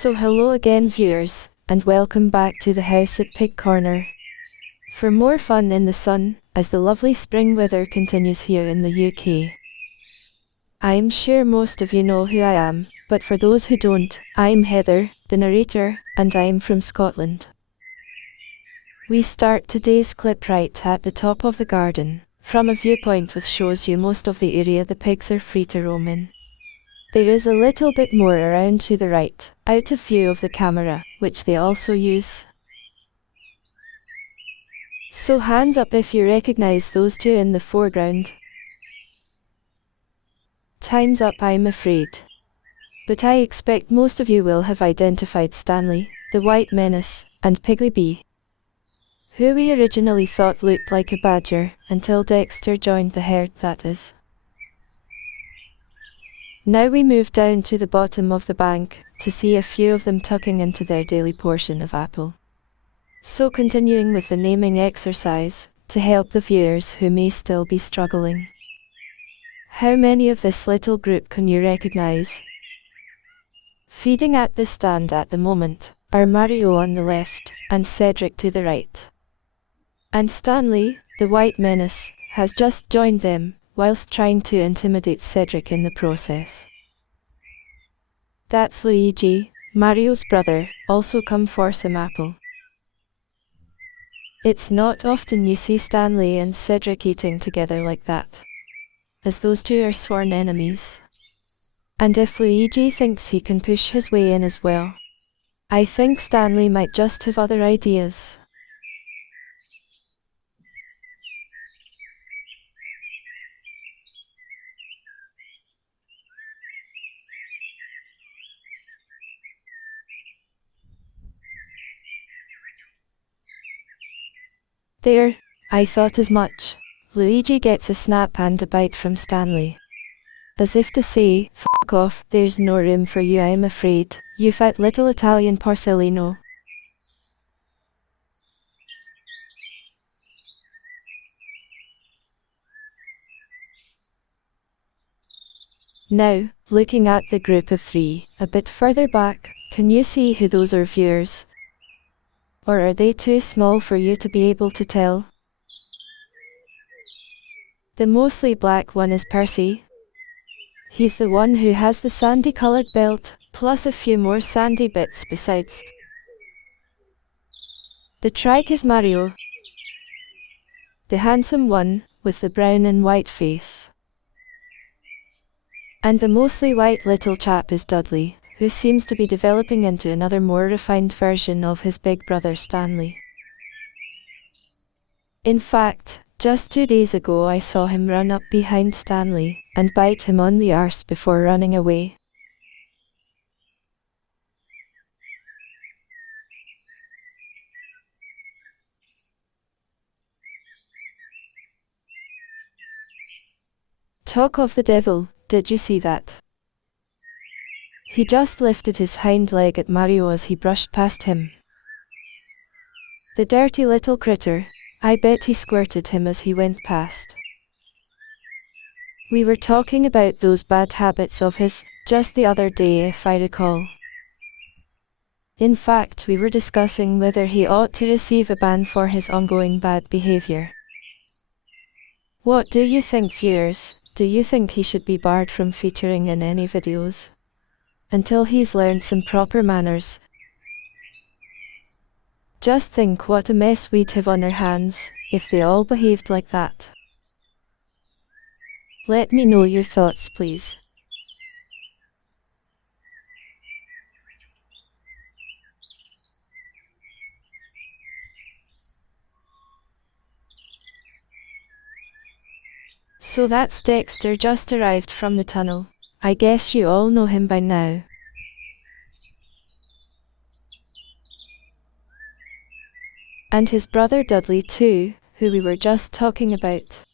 So hello again viewers, and welcome back to the house at Pig Corner. For more fun in the sun, as the lovely spring weather continues here in the UK. I'm sure most of you know who I am, but for those who don't, I'm Heather, the narrator, and I'm from Scotland. We start today's clip right at the top of the garden, from a viewpoint which shows you most of the area the pigs are free to roam in. There is a little bit more around to the right, out of view of the camera, which they also use. So hands up if you recognise those two in the foreground. Time's up, I'm afraid. But I expect most of you will have identified Stanley, the white menace, and Piggy, who we originally thought looked like a badger, until Dexter joined the herd, that is. Now we move down to the bottom of the bank, to see a few of them tucking into their daily portion of apple. So continuing with the naming exercise, to help the viewers who may still be struggling. How many of this little group can you recognise? Feeding at the stand at the moment, are Mario on the left, and Cedric to the right. And Stanley, the white menace, has just joined them, whilst trying to intimidate Cedric in the process. That's Luigi, Mario's brother, also come for some apple. It's not often you see Stanley and Cedric eating together like that, as those two are sworn enemies. And if Luigi thinks he can push his way in as well, I think Stanley might just have other ideas. There, I thought as much. Luigi gets a snap and a bite from Stanley, as if to say, "Fuck off, there's no room for you, I'm afraid, you fat little Italian porcellino." Now, looking at the group of three, a bit further back, can you see who those are, viewers? Or are they too small for you to be able to tell? The mostly black one is Percy. He's the one who has the sandy coloured belt, plus a few more sandy bits besides. The trike is Mario, the handsome one, with the brown and white face. And the mostly white little chap is Dudley, who seems to be developing into another more refined version of his big brother Stanley. In fact, just 2 days ago I saw him run up behind Stanley, and bite him on the arse before running away. Talk of the devil, did you see that? He just lifted his hind leg at Mario as he brushed past him. The dirty little critter, I bet he squirted him as he went past. We were talking about those bad habits of his, just the other day if I recall. In fact, we were discussing whether he ought to receive a ban for his ongoing bad behaviour. What do you think, viewers? Do you think he should be barred from featuring in any videos? Until he's learned some proper manners. Just think what a mess we'd have on our hands, if they all behaved like that. Let me know your thoughts, please. So that's Dexter, just arrived from the tunnel. I guess you all know him by now. And his brother Dudley too, who we were just talking about.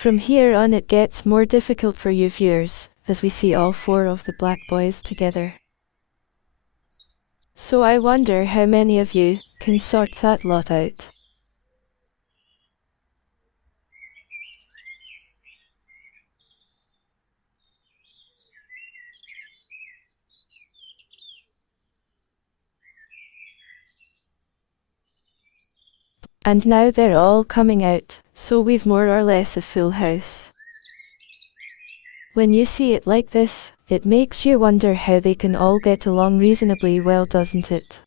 From here on it gets more difficult for you viewers, as we see all 4 of the black boys together. So I wonder how many of you can sort that lot out. And now they're all coming out, so we've more or less a full house. When you see it like this, it makes you wonder how they can all get along reasonably well, doesn't it?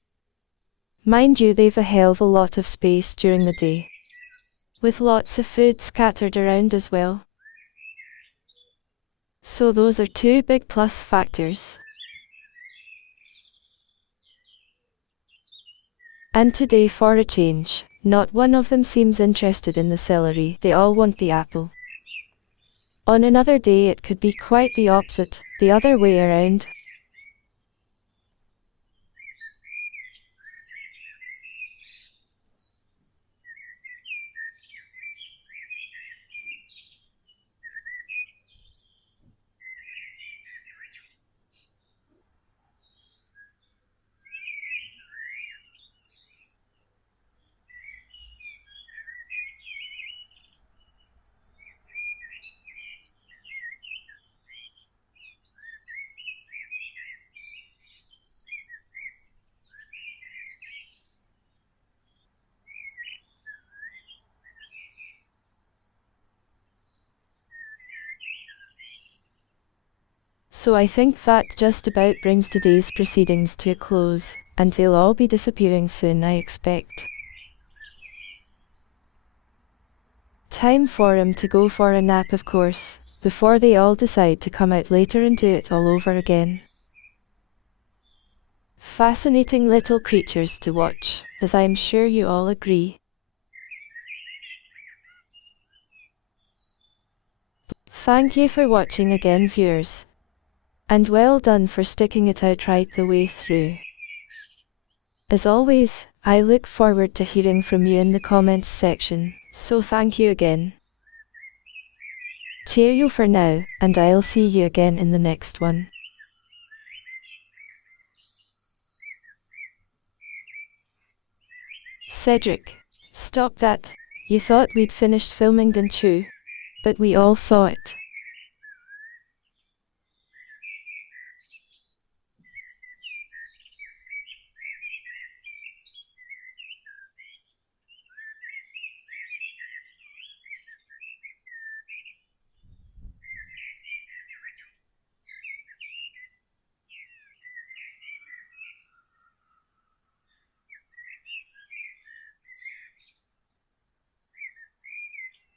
Mind you, they've a hell of a lot of space during the day, with lots of food scattered around as well. So those are two big plus factors. And today, for a change, not one of them seems interested in the celery, they all want the apple. On another day it could be quite the opposite, the other way around. So I think that just about brings today's proceedings to a close, and they'll all be disappearing soon, I expect. Time for 'em to go for a nap, of course, before they all decide to come out later and do it all over again. Fascinating little creatures to watch, as I'm sure you all agree. Thank you for watching again, viewers. And well done for sticking it out right the way through. As always, I look forward to hearing from you in the comments section, so thank you again. Cheerio for now, and I'll see you again in the next one. Cedric, stop that. You thought we'd finished filming, didn't you? But we all saw it.